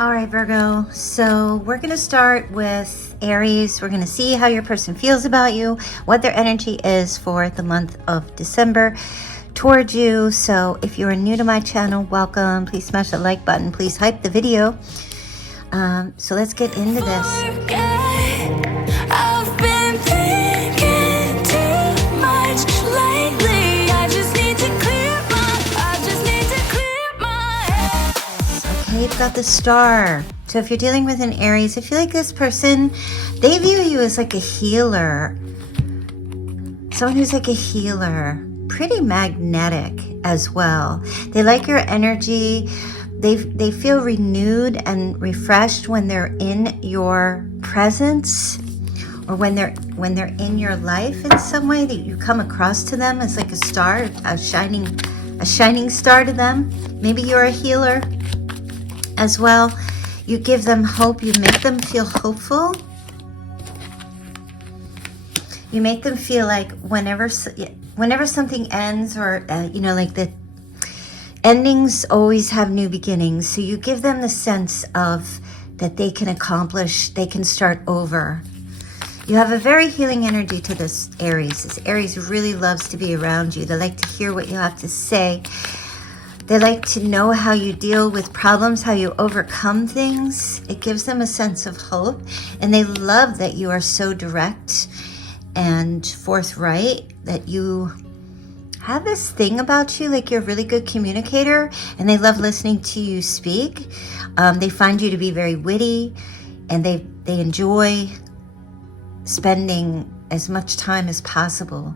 All right, Virgo, so we're going to start with Aries. We're going to see how your person feels about you, what their energy is for the month of December towards you. So if you are new to my channel, welcome. Please smash the like button. Please hype the video. So let's get into this. I've been thinking too much lately. I just need to clear my head. Okay, you've got the star. So if you're dealing with an Aries, I feel like this person, they view you as like a healer. Someone who's like a healer. Pretty magnetic as well. They like your energy. They feel renewed and refreshed when they're in your presence, or when they're in your life in some way, that you come across to them as like a star, a shining star to them. Maybe you're a healer as well. You give them hope. You make them feel hopeful. You make them feel like whenever something ends, or like the endings always have new beginnings. So you give them the sense of that they can accomplish, they can start over. You have a very healing energy to this Aries. This Aries really loves to be around you. They like to hear what you have to say. They like to know how you deal with problems, how you overcome things. It gives them a sense of hope. And they love that you are so direct and forthright, that you have this thing about you, like you're a really good communicator, and they love listening to you speak. They find you to be very witty, and they enjoy spending as much time as possible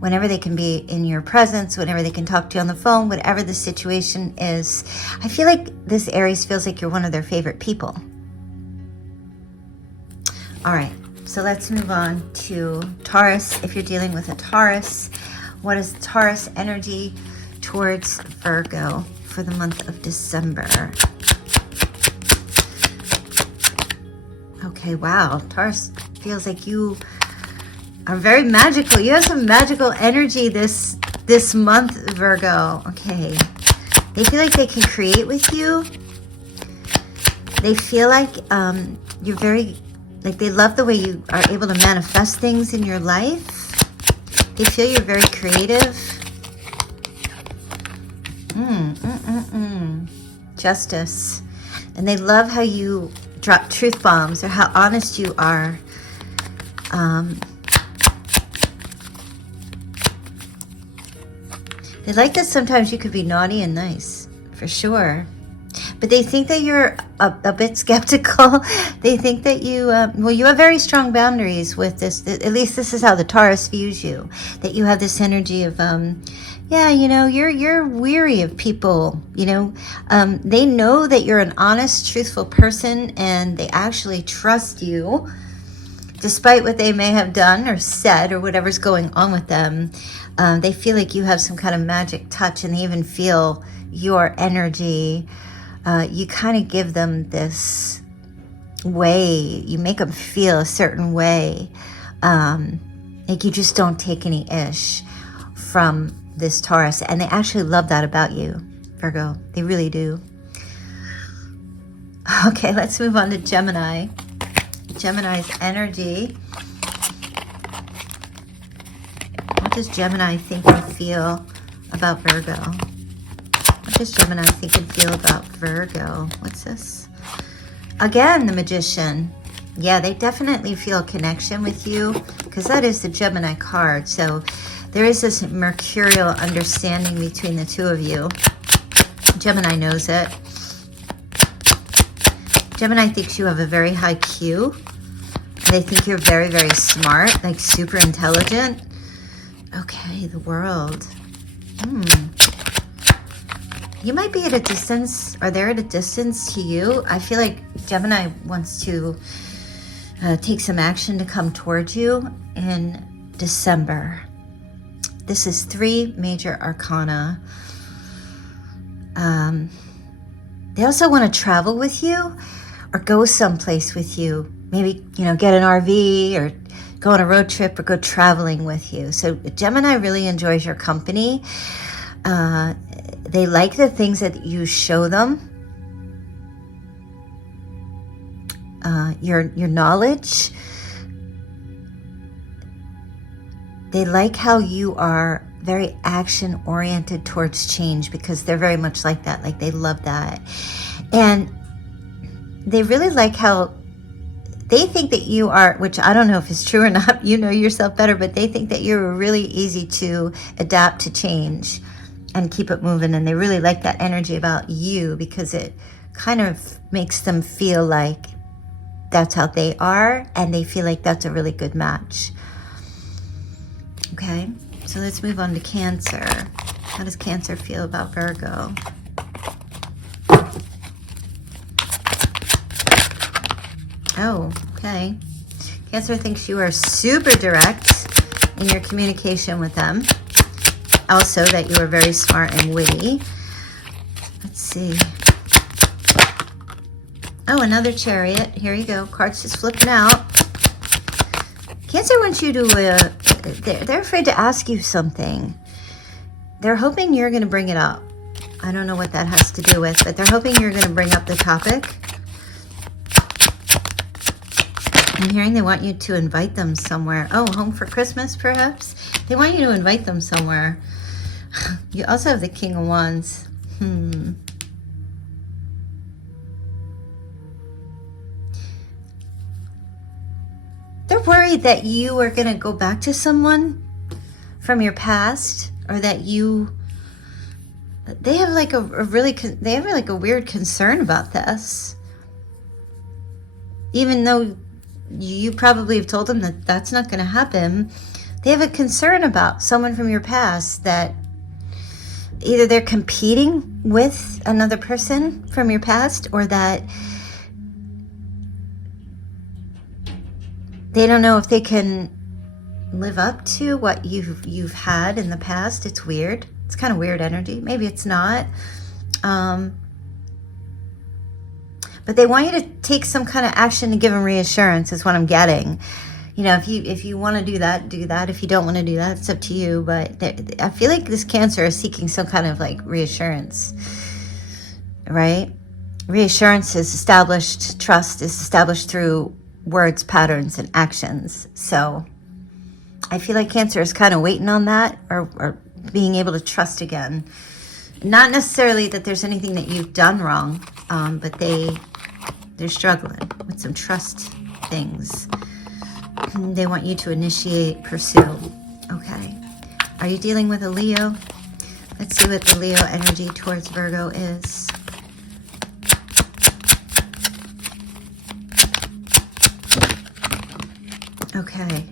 whenever they can be in your presence, whenever they can talk to you on the phone, whatever the situation is. I feel like this Aries feels like you're one of their favorite people. All right, so let's move on to Taurus. If you're dealing with a Taurus, what is Taurus energy towards Virgo for the month of December? Okay, wow. Taurus feels like you are very magical. You have some magical energy this month, Virgo. Okay. They feel like they can create with you. They feel like you're very, like they love the way you are able to manifest things in your life. They feel you're very creative. Justice. And they love how you drop truth bombs, or how honest you are. They like that sometimes you could be naughty and nice, for sure. But they think that you're a bit skeptical. They think that you, you have very strong boundaries with this. At least this is how the Taurus views you. That you have this energy of, you're weary of people. They know that you're an honest, truthful person, and they actually trust you, despite what they may have done or said or whatever's going on with them. They feel like you have some kind of magic touch, and they even feel your energy. You kind of give them this way. You make them feel a certain way. Like you just don't take any ish from this Taurus. And they actually love that about you, Virgo. They really do. Okay, let's move on to Gemini. Gemini's energy. What does Gemini think and feel about Virgo? What does Gemini think and feel about Virgo? What's this? Again, the Magician. Yeah, they definitely feel a connection with you, because that is the Gemini card. So there is this mercurial understanding between the two of you. Gemini knows it. Gemini thinks you have a very high Q. They think you're very, very smart, like super intelligent. Okay, the World. You might be at a distance, or they're at a distance to you. I feel like Gemini wants to take some action to come towards you in December. This is 3 major arcana. They also want to travel with you, or go someplace with you. Maybe, get an RV, or go on a road trip, or go traveling with you. So Gemini really enjoys your company. They like the things that you show them. your knowledge. They like how you are very action oriented towards change, because they're very much like that. Like, they love that. And they really like how they think that you are, which I don't know if it's true or not, you know yourself better, but they think that you're really easy to adapt to change and keep it moving. And they really like that energy about you, because it kind of makes them feel like that's how they are, and they feel like that's a really good match. Okay, so let's move on to Cancer. How does Cancer feel about Virgo? Oh, okay. Cancer thinks you are super direct in your communication with them. Also, that you are very smart and witty. Let's see. Oh, another Chariot. Here you go. Cards just flipping out. Cancer wants you to, they're afraid to ask you something. They're hoping you're going to bring it up. I don't know what that has to do with, but they're hoping you're going to bring up the topic. I'm hearing they want you to invite them somewhere. Oh, home for Christmas, perhaps? They want you to invite them somewhere. You also have the King of Wands. They're worried that you are going to go back to someone from your past, or that they have like a weird concern about this. Even though you probably have told them that that's not going to happen, they have a concern about someone from your past, that either they're competing with another person from your past, or that they don't know if they can live up to what you've had in the past. It's weird. It's kind of weird energy. Maybe it's not. But they want you to take some kind of action to give them reassurance, is what I'm getting. You know, if you want to do that, do that. If you don't want to do that, it's up to you. But I feel like this Cancer is seeking some kind of like reassurance, right? Reassurance is established. Trust is established through words, patterns, and actions. So I feel like Cancer is kind of waiting on that, or being able to trust again. Not necessarily that there's anything that you've done wrong, but they're struggling with some trust things. They want you to initiate, pursue. Okay. Are you dealing with a Leo? Let's see what the Leo energy towards Virgo is. Okay.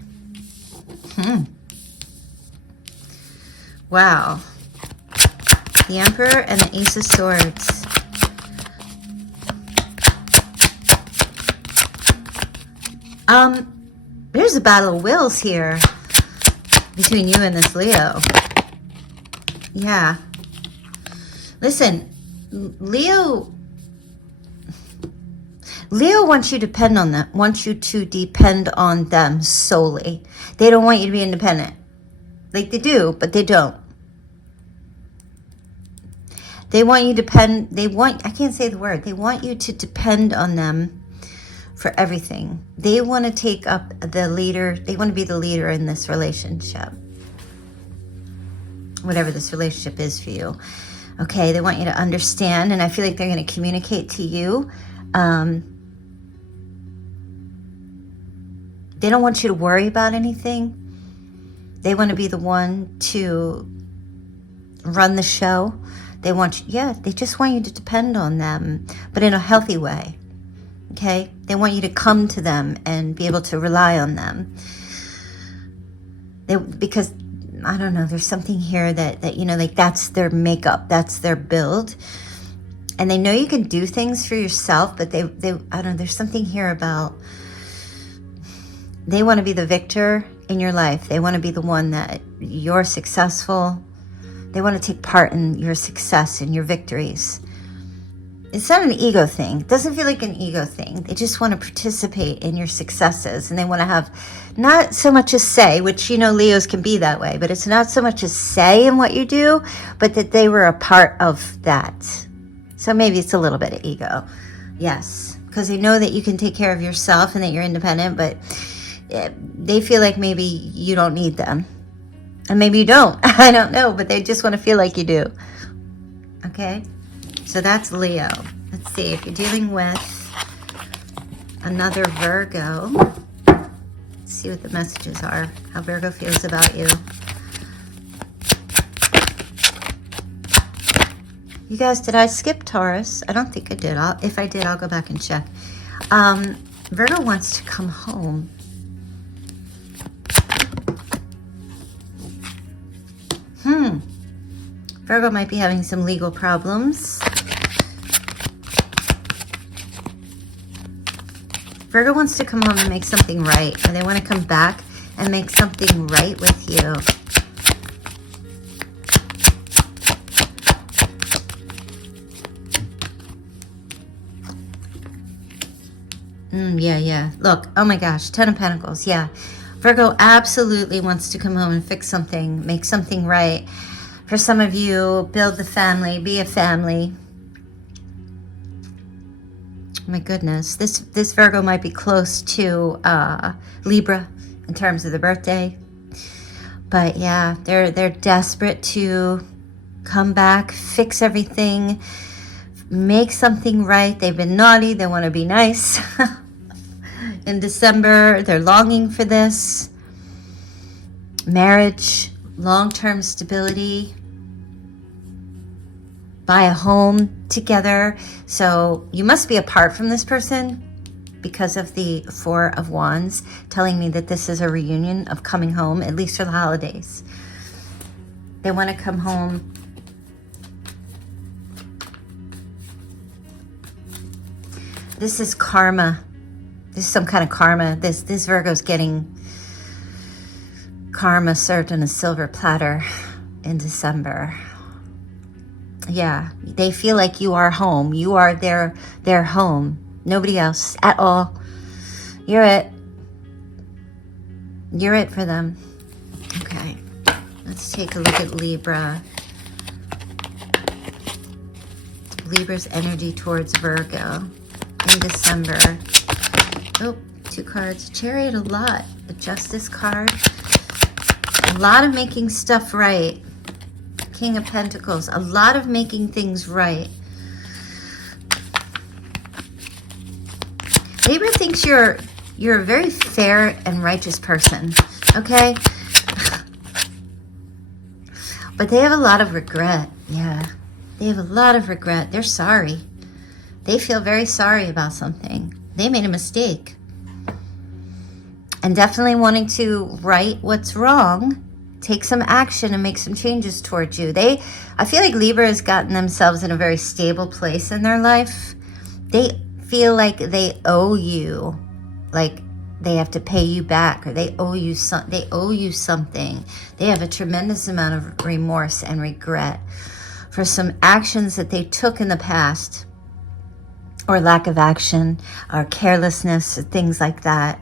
Wow. The Emperor and the Ace of Swords. There's a battle of wills here between you and this Leo. Yeah. Listen, Leo wants you to depend on them, wants you to depend on them solely. They don't want you to be independent. Like, they do, but they don't. They want you to depend, I can't say the word. They want you to depend on them for everything. They want to take up the leader. They want to be the leader in this relationship. Whatever this relationship is for you. Okay, they want you to understand, and I feel like they're going to communicate to you. They don't want you to worry about anything. They want to be the one to run the show. They just want you to depend on them, but in a healthy way. Okay? They want you to come to them and be able to rely on them. Because, I don't know, there's something here that you know, like, that's their makeup, that's their build. And they know you can do things for yourself, but they I don't know, there's something here about, they want to be the victor in your life. They want to be the one that you're successful. They want to take part in your success and your victories. It's not an ego thing. It doesn't feel like an ego thing. They just want to participate in your successes, and they want to have not so much a say, which, you know, Leos can be that way, but it's not so much a say in what you do, but that they were a part of that. So maybe it's a little bit of ego. Yes. because they know that you can take care of yourself and that you're independent, but they feel like maybe you don't need them. And maybe you don't. I don't know, but they just want to feel like you do. Okay? So that's Leo. Let's see if you're dealing with another Virgo. Let's see what the messages are, how Virgo feels about you. You guys, did I skip Taurus? I don't think I did. If I did, I'll go back and check. Virgo wants to come home. Virgo might be having some legal problems. Virgo wants to come home and make something right. Or they want to come back and make something right with you. Yeah. Look, oh my gosh, 10 of Pentacles, yeah. Virgo absolutely wants to come home and fix something, make something right. For some of you, build the family, be a family. Oh my goodness, this Virgo might be close to Libra in terms of the birthday. But yeah, they're desperate to come back, fix everything, make something right. They've been naughty, they want to be nice. In December, they're longing for this. Marriage, long-term stability, buy a home together. So you must be apart from this person because of the Four of Wands, telling me that this is a reunion of coming home, at least for the holidays. They want to come home. This is karma. This is some kind of karma. This Virgo's getting karma served on a silver platter in December. Yeah, they feel like you are home. You are their home. Nobody else at all. You're it. You're it for them. Okay, let's take a look at Libra. Libra's energy towards Virgo in December. Oh, 2 cards. Chariot, a lot. The Justice card. A lot of making stuff right. King of Pentacles. A lot of making things right. Libra thinks you're a very fair and righteous person. Okay? But they have a lot of regret. Yeah. They have a lot of regret. They're sorry. They feel very sorry about something. They made a mistake. And definitely wanting to right what's wrong, take some action and make some changes towards you. I feel like Libra has gotten themselves in a very stable place in their life. They feel like they owe you, like they have to pay you back, or they owe you something. They have a tremendous amount of remorse and regret for some actions that they took in the past, or lack of action, or carelessness, things like that.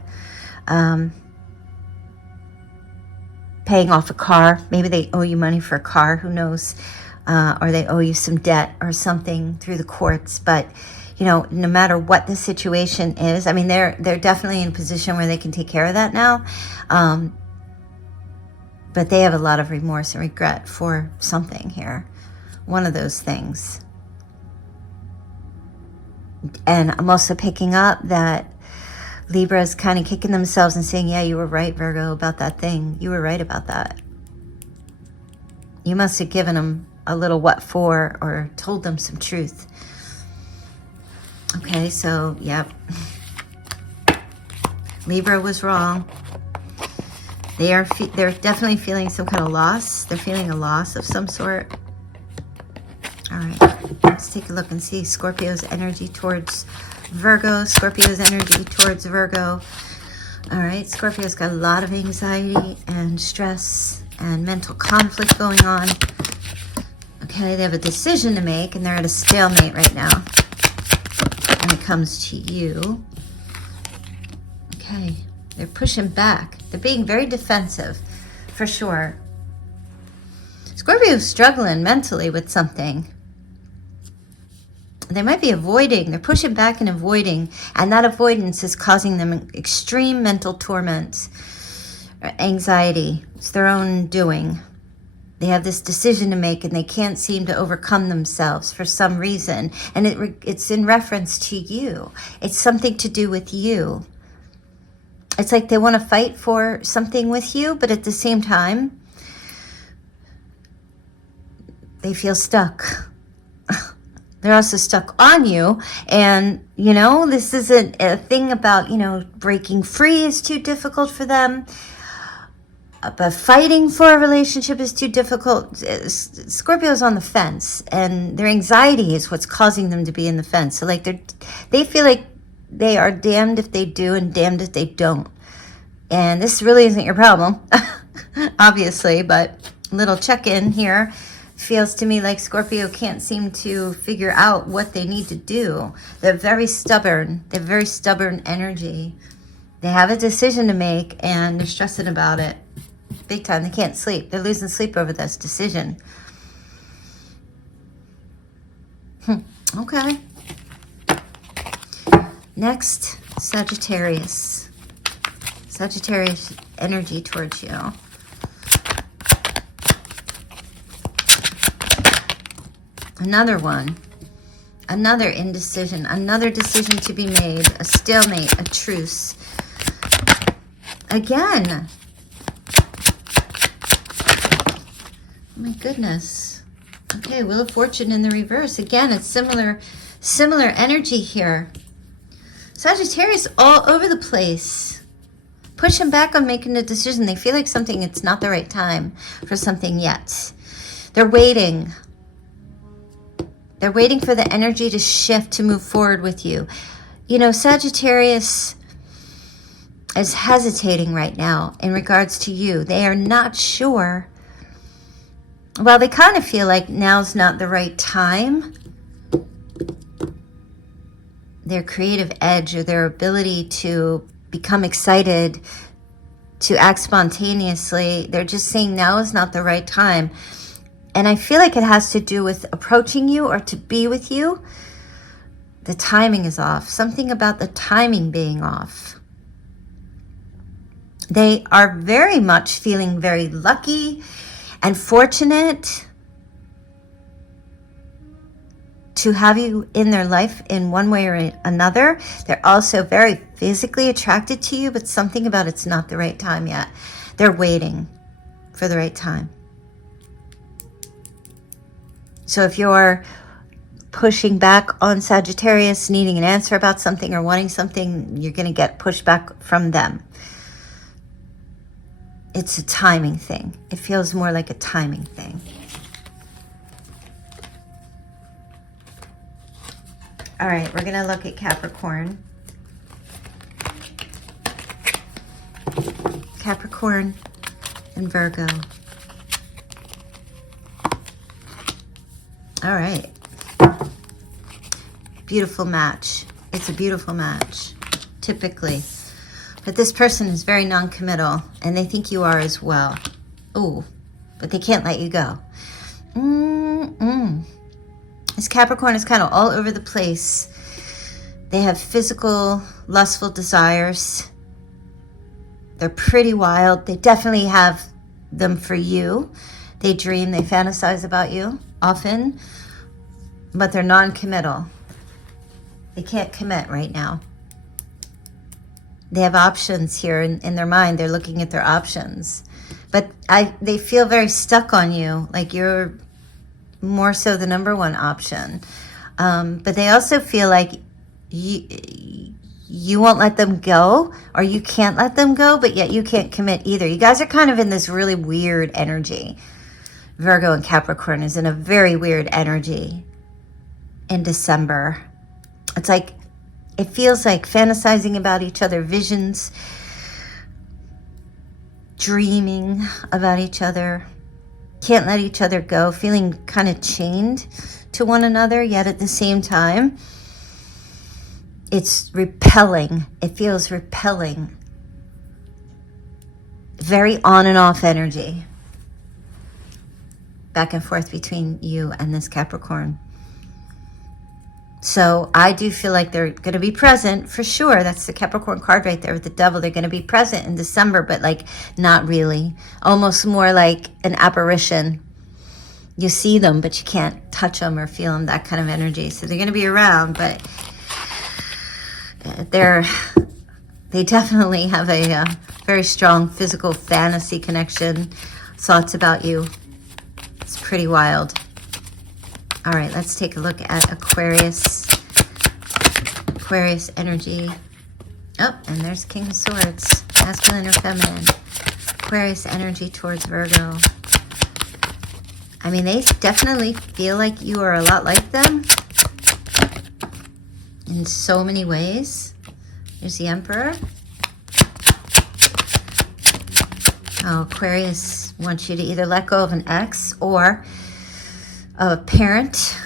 Paying off a car. Maybe they owe you money for a car, who knows? Or they owe you some debt or something through the courts. But, you know, no matter what the situation is, I mean, they're definitely in a position where they can take care of that now. But they have a lot of remorse and regret for something here. One of those things. And I'm also picking up that Libra is kind of kicking themselves and saying, yeah, you were right, Virgo, about that thing. You were right about that. You must have given them a little what for, or told them some truth. Okay, so, yep. Libra was wrong. They're definitely feeling some kind of loss. They're feeling a loss of some sort. All right, let's take a look and see Scorpio's energy towards Virgo. Scorpio's energy towards Virgo. All right, Scorpio's got a lot of anxiety and stress and mental conflict going on. Okay, they have a decision to make, and they're at a stalemate right now when it comes to you. Okay, they're pushing back. They're being very defensive, for sure. Scorpio's struggling mentally with something. They might be avoiding. They're pushing back and avoiding. And that avoidance is causing them extreme mental torment, or anxiety. It's their own doing. They have this decision to make and they can't seem to overcome themselves for some reason. And it's in reference to you. It's something to do with you. It's like they want to fight for something with you, but at the same time, they feel stuck. They're also stuck on you. And, you know, this isn't a thing about, you know, breaking free is too difficult for them. But fighting for a relationship is too difficult. Scorpio's on the fence, and their anxiety is what's causing them to be in the fence. So like they feel like they are damned if they do and damned if they don't. And this really isn't your problem, obviously, but a little check-in here. Feels to me like Scorpio can't seem to figure out what they need to do. They're very stubborn. They have very stubborn energy. They have a decision to make, and they're stressing about it. Big time. They can't sleep. They're losing sleep over this decision. Okay. Next, Sagittarius. Sagittarius energy towards you. Another one. Another indecision. Another decision to be made. A stalemate. A truce. Again. Oh my goodness. Okay, Wheel of Fortune in the reverse. Again, it's similar energy here. Sagittarius all over the place. Pushing back on making a decision. They feel like it's not the right time for something yet. They're waiting. They're waiting for the energy to shift, to move forward with you. You know, Sagittarius is hesitating right now in regards to you. They are not sure. Well, they kind of feel like now's not the right time. Their creative edge or their ability to become excited, to act spontaneously, they're just saying now is not the right time. And I feel like it has to do with approaching you or to be with you. The timing is off. Something about the timing being off. They are very much feeling very lucky and fortunate to have you in their life in one way or another. They're also very physically attracted to you, but something about it's not the right time yet. They're waiting for the right time. So if you're pushing back on Sagittarius, needing an answer about something or wanting something, you're going to get pushback from them. It's a timing thing. It feels more like a timing thing. All right, we're going to look at Capricorn. Capricorn and Virgo. All right. Beautiful match. It's a beautiful match, typically. But this person is very non-committal, and they think you are as well. Ooh, but they can't let you go. This Capricorn is kind of all over the place. They have physical, lustful desires. They're pretty wild. They definitely have them for you. They dream, they fantasize about you often, but they're non-committal. They can't commit right now. They have options here in their mind. They're looking at their options. But they feel very stuck on you, like you're more so the number one option. But they also feel like you won't let them go, or you can't let them go, but yet you can't commit either. You guys are kind of in this really weird energy. Virgo and Capricorn is in a very weird energy in December. It's like, it feels like fantasizing about each other, visions, dreaming about each other, can't let each other go, feeling kind of chained to one another, yet at the same time, it's repelling. It feels repelling. Very on and off energy. Back and forth between you and this Capricorn. So I do feel like they're going to be present for sure. That's the Capricorn card right there with the devil. They're going to be present in December, but like not really. Almost more like an apparition. You see them, but you can't touch them or feel them, that kind of energy. So they're going to be around, but they definitely have a very strong physical fantasy connection. Thoughts about you. It's pretty wild. All right, let's take a look at Aquarius. Aquarius energy. Oh, and there's King of Swords. Masculine or feminine. Aquarius energy towards Virgo. I mean, they definitely feel like you are a lot like them in so many ways. There's the Emperor. Oh, Aquarius wants you to either let go of an ex or a parent.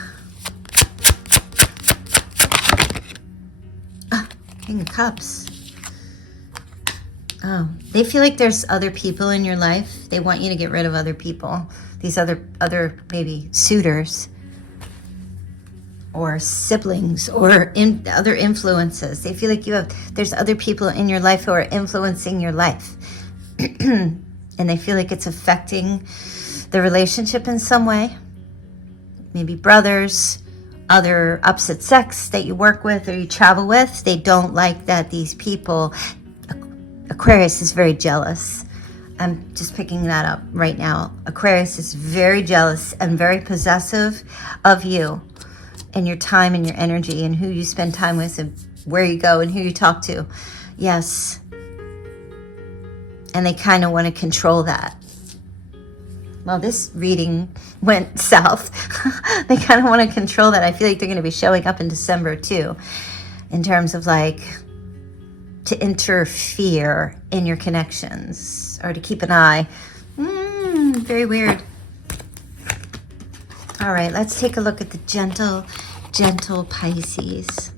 King of Cups. Oh, they feel like there's other people in your life. They want you to get rid of other people. These other maybe suitors or siblings or other influences. They feel like there's other people in your life who are influencing your life. And they feel like it's affecting the relationship in some way. Maybe brothers, other opposite sex that you work with or you travel with. They don't like that these people. Aquarius is very jealous. I'm just picking that up right now. Aquarius is very jealous and very possessive of you and your time and your energy and who you spend time with and where you go and who you talk to. Yes. And they kind of want to control that. Well, this reading went south. They kind of want to control that. I feel like they're going to be showing up in December too, in terms of like to interfere in your connections or to keep an eye. Very weird. All right, let's take a look at the gentle Pisces.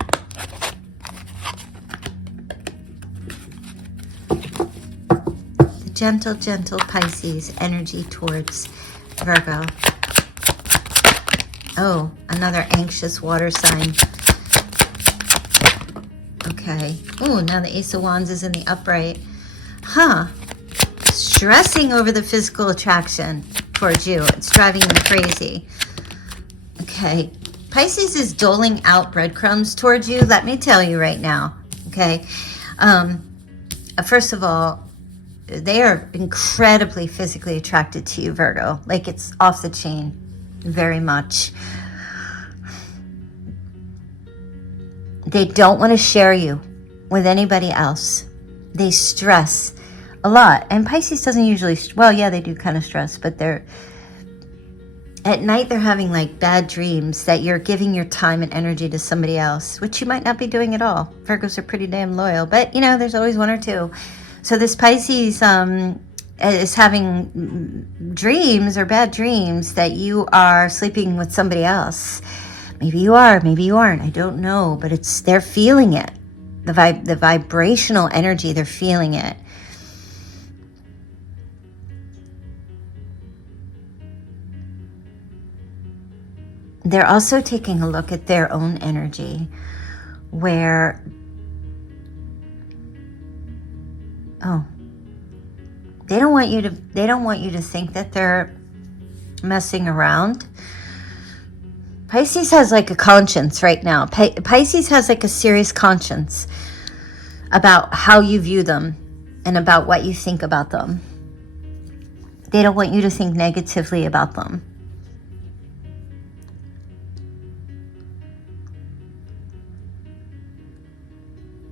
The gentle Pisces energy towards Virgo. Oh, another anxious water sign. Okay. Oh, now the Ace of Wands is in the upright. Huh. Stressing over the physical attraction towards you. It's driving them crazy. Okay. Pisces is doling out breadcrumbs towards you. Let me tell you right now. Okay. First of all, they are incredibly physically attracted to you, Virgo. Like it's off the chain. Very much. They don't want to share you with anybody else. They stress a lot. And Pisces doesn't usually, well, yeah, they do kind of stress, but at night they're having like bad dreams that you're giving your time and energy to somebody else, which you might not be doing at all. Virgos are pretty damn loyal, but you know, there's always one or two. So this Pisces is having dreams or bad dreams that you are sleeping with somebody else. Maybe you are, maybe you aren't. I don't know, but they're feeling it. The vibrational energy, they're feeling it. They're also taking a look at their own energy where, they don't want you to think that they're messing around. Pisces has like a conscience right now. Pisces has like a serious conscience about how you view them and about what you think about them. They don't want you to think negatively about them.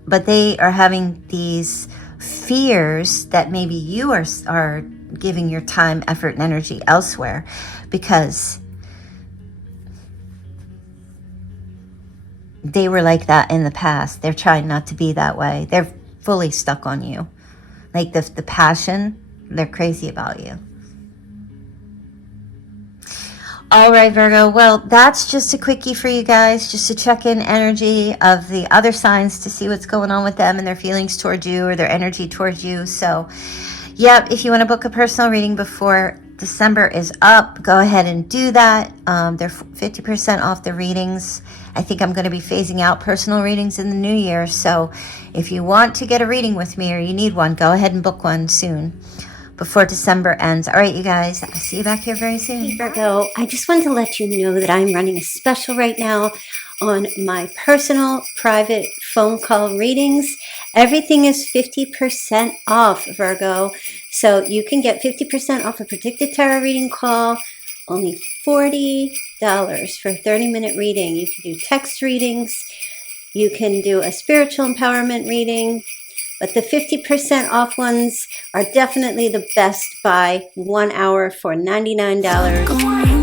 But they are having these fears that maybe you are giving your time, effort, and energy elsewhere because they were like that in the past. They're trying not to be that way. They're fully stuck on you. Like the passion, they're crazy about you. All right, Virgo. Well, that's just a quickie for you guys, just to check in energy of the other signs to see what's going on with them and their feelings towards you or their energy towards you. So, yeah, if you want to book a personal reading before December is up, go ahead and do that. They're 50% off the readings I think I'm going to be phasing out personal readings in the new year. So if you want to get a reading with me or you need one, go ahead and book one soon before December ends. All right, you guys, I'll see you back here very soon. Hey Virgo, I just wanted to let you know that I'm running a special right now on my personal private phone call readings. Everything is 50% off, Virgo. So you can get 50% off a predicted tarot reading call, only $40 for a 30-minute reading. You can do text readings, you can do a spiritual empowerment reading, but the 50% off ones are definitely the best by 1 hour for $99.